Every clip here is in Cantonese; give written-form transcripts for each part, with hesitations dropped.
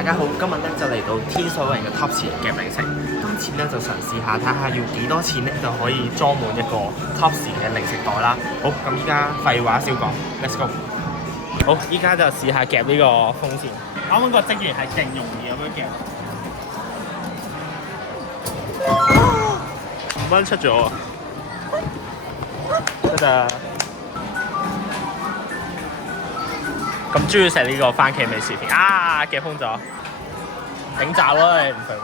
大家好，今日咧就嚟到天水圍嘅 Tops 嘅零食，今次咧就嘗試下睇下要幾多錢咧就可以裝滿一個 Tops 嘅零食袋啦。好，咁依家廢話少講 ，Let's go。好，依家就試下夾呢個風扇。啱啱個職員係勁容易咁樣夾，5蚊出咗喎，得咋？咁中意食呢個番茄味薯片啊！夾空咗，頂罩啦你唔信佢。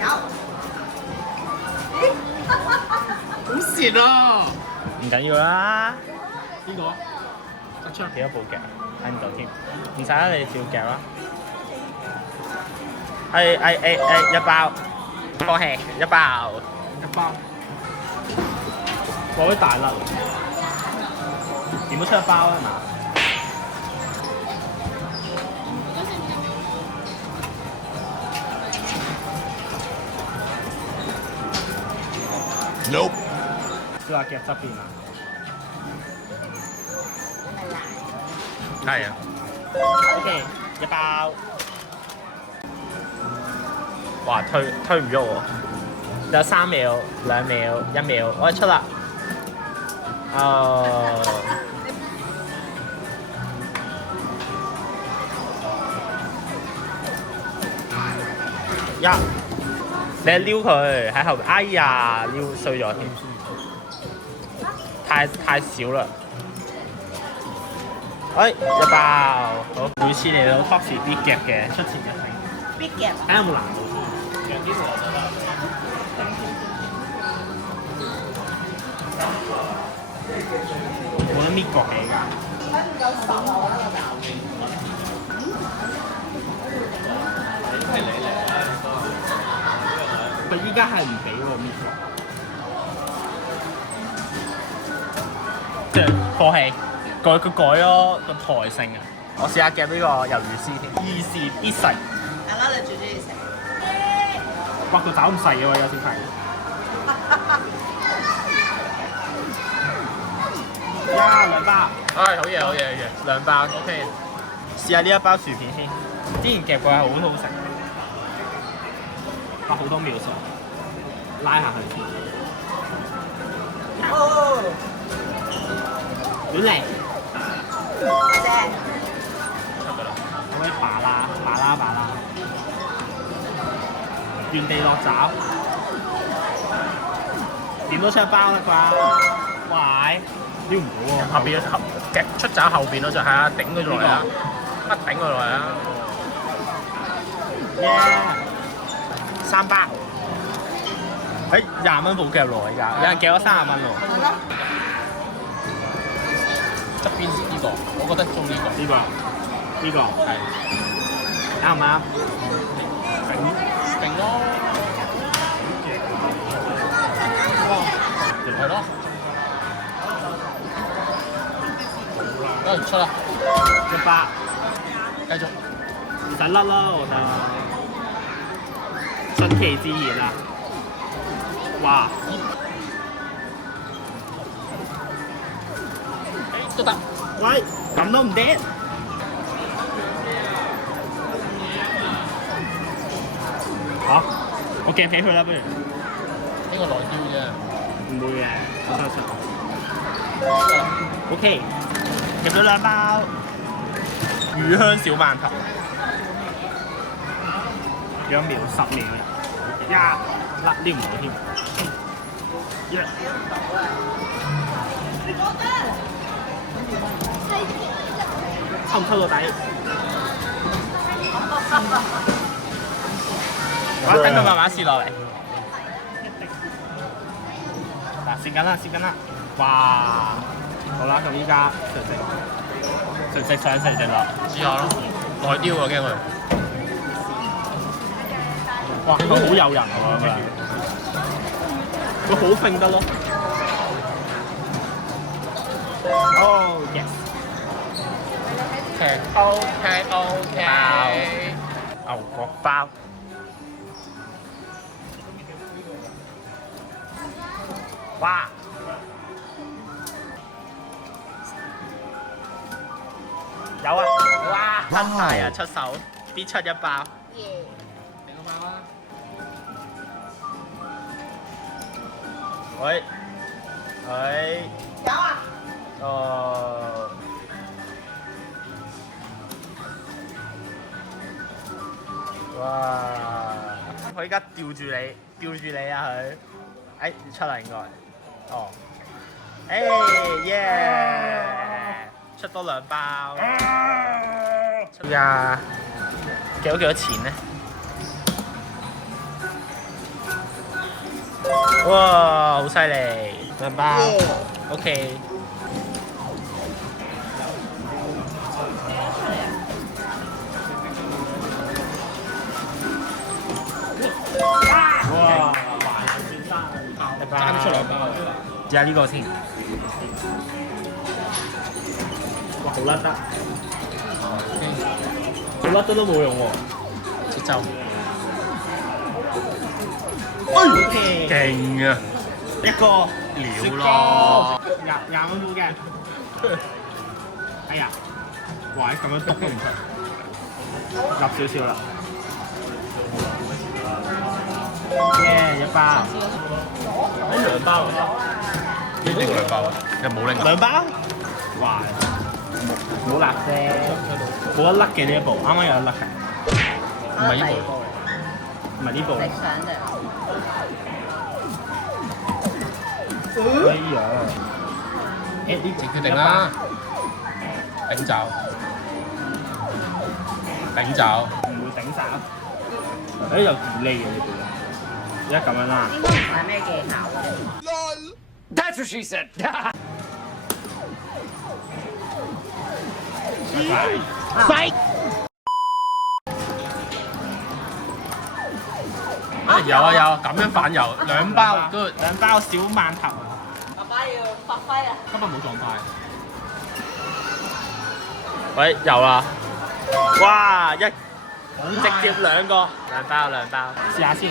有，好蝕啊！唔緊要啦，呢個得出幾多部夾？睇唔到添，唔使啦，你照夾啦。一包，放棄一包，嗰啲大粒。點都出一包啊嘛？Nope。試下夾側邊啊。係啊。OK， 一包。哇，推唔喐喎，有3秒、2秒、1秒，我出啦。你撩佢喺後邊，哎呀，撩碎咗添，太少啦。一包，好，每次嚟到 Tops 必夾嘅出前一丁，必夾睇下有冇難度先。夾啲我覺得。冇得搣角起㗎。睇唔夠手啊！我覺得佢依家係唔俾喎搣角，即係放棄，佢改咗個台性啊！我試下夾呢個魷魚絲添，意是必食。係啦，你最中意食。哇！個爪咁細嘅喎，有小朋友。呀，2包。好嘢，2包 OK。試下呢一包薯片先，之前夾過係好好食。好多秒數，拉下去先。好靚。正。出㗎啦，可以扒啦，原地落爪，點都出一包啦啩？喂，撩唔到喎。後邊夾出爪後邊嗰隻係啊，頂佢落嚟啊，頂佢落嚟啊。3包，20蚊冇夾落而家，有人夾咗30蚊喎。側邊呢個，我覺得中呢個。呢個係啱唔啱？頂咯，係咯，出啦，1包，繼續，唔使甩啦，我覺得。順其自然啊！哇！都得。喂，咁都唔得？嚇！我夾起佢啦，不如。呢個內丟啫。唔會嘅，我相信。OK，夾咗2包魚香小饅頭。幾多秒？10秒。呀！撩唔到添。抽唔抽到底？我等佢慢慢試落嚟。嗱，試緊啦！哇！好啦，咁依家食想食啦，試下咯。內丟啊，驚佢。哇！佢好誘人喎，咁樣。佢好揈得咯。Oh yes。OK。牛角包。哇！有啊！哇，真係啊，出手必出一包。耶！整個包啊！喂，喂，有啊！哦，哇！佢而家吊住你啊佢，哎出啦應該，哦，哎耶，出多2包，依家幾多錢咧？哇，好犀利，2包，OK。哇！爭出2包，試下呢個先。哇，好甩得，好甩得都冇用喎，節奏。OK，勁啊！一個料咯，廿蚊嘅。哎呀，哇！咁樣篤都唔出，入少少啦。耶！1包，2包，邊另2包啊？又冇另2包，哇！冇辣啫，冇得甩嘅呢一部，啱啱有得甩嘅，唔係呢部，唔係呢部。你想嘅。哎呀！呢自決定啦，頂爪，頂爪，唔會頂曬。有 delay 嘅呢部，而家咁樣啦。應該唔係咩技巧嘅。That's what she said 快！啊有啊有，咁樣反油2包，good， 2包小饅頭。爸爸要發揮啊！今日冇狀態。喂，有啦！哇，直接2個，2包，試下先。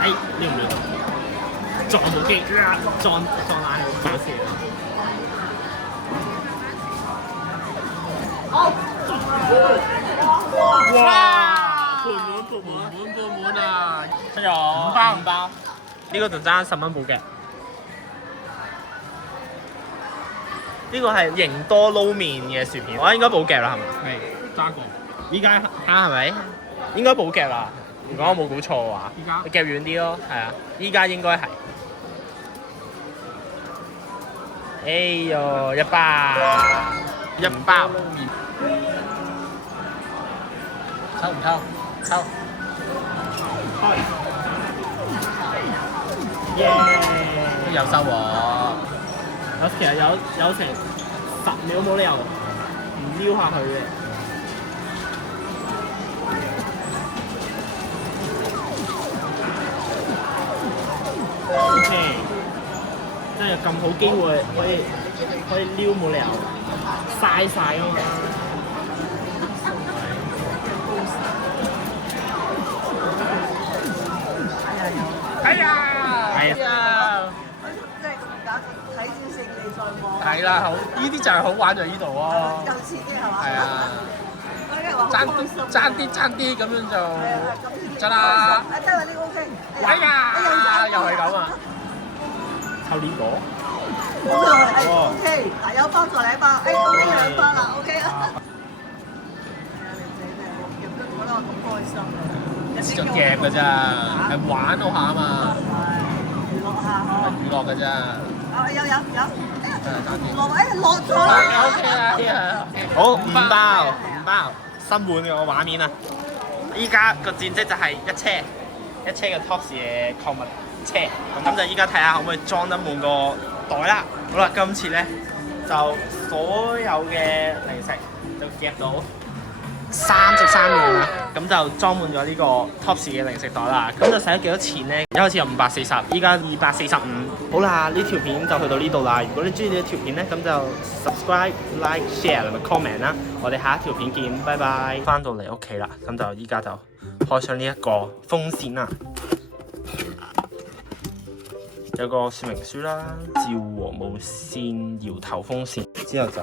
哎，撩唔撩到？撞部機，撞爛佢搞笑。好。哇！滿滿啊！出咗5包，呢個就爭10蚊部嘅。呢個係營多撈麵嘅薯片，我應該補夾啦，係咪？係揸過。依家睇下係咪？應該補夾啦，如果我冇估錯嘅話。依家你夾遠啲咯，係啊，依家應該係。哎呦，1包，抽唔抽？抽。開。耶！都有收喎。其實有成10秒冇理由唔撩下佢嘅。OK， 真係咁好機會可以撩，冇理由嘥晒啊嘛！哎呀！即係咁搞，睇住勝利在望。係啦，好，呢啲就係好玩就係呢度喎。夠刺激係嘛？係啊，爭啲咁樣就得啦。啊，得啦，呢個 OK。哎呀，又係咁啊！抽呢個。好啊，係 OK。嗱，有幫助你一包，誒，OK 2包啦，OK 啊。我覺得我咁開心。就夾㗎咋，係玩到下啊嘛，娛樂下嗬。娛樂㗎咋。啊，有，爭啲。落咗啦。OK 啊，好5包，新換嘅畫面啊！依家個戰績就係一車嘅 Tops 嘅購物車，咁就依家睇下可唔可以裝得滿個袋啦。好啦，今次咧就所有嘅零食就夾到33樣啦，咁就裝滿咗呢個 Tops 嘅零食袋啦。咁就使咗幾多錢咧？一開始有540，依家245。好啦，呢條片就去到呢度啦。如果你中意呢條片咧，咁就 subscribe、like、share 同埋 comment 啦。我哋下一條片見，拜拜。翻到嚟屋企啦，咁就依家就開上呢一個風扇啦。有個說明書啦，召和無線搖頭風扇，之後就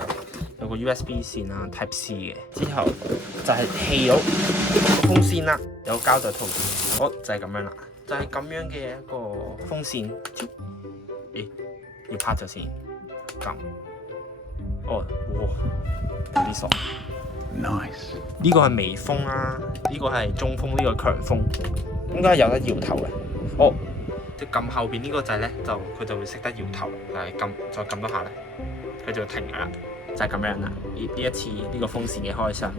有個 USB 線啦 Type C 嘅，之後就係氣到個風扇啦，有膠袋套住，好就係咁樣啦，就係咁樣嘅一個風扇，咦要拍咗先，撳，哦哇有啲傻 ，nice，呢個係微風啦，呢個係中風，呢個強風，應該有得搖頭嘅，哦。即撳後邊呢個掣咧，佢就會識得搖頭，但係再撳多下咧，佢就會停㗎啦，就係咁樣啦。呢一次呢個風扇嘅開箱，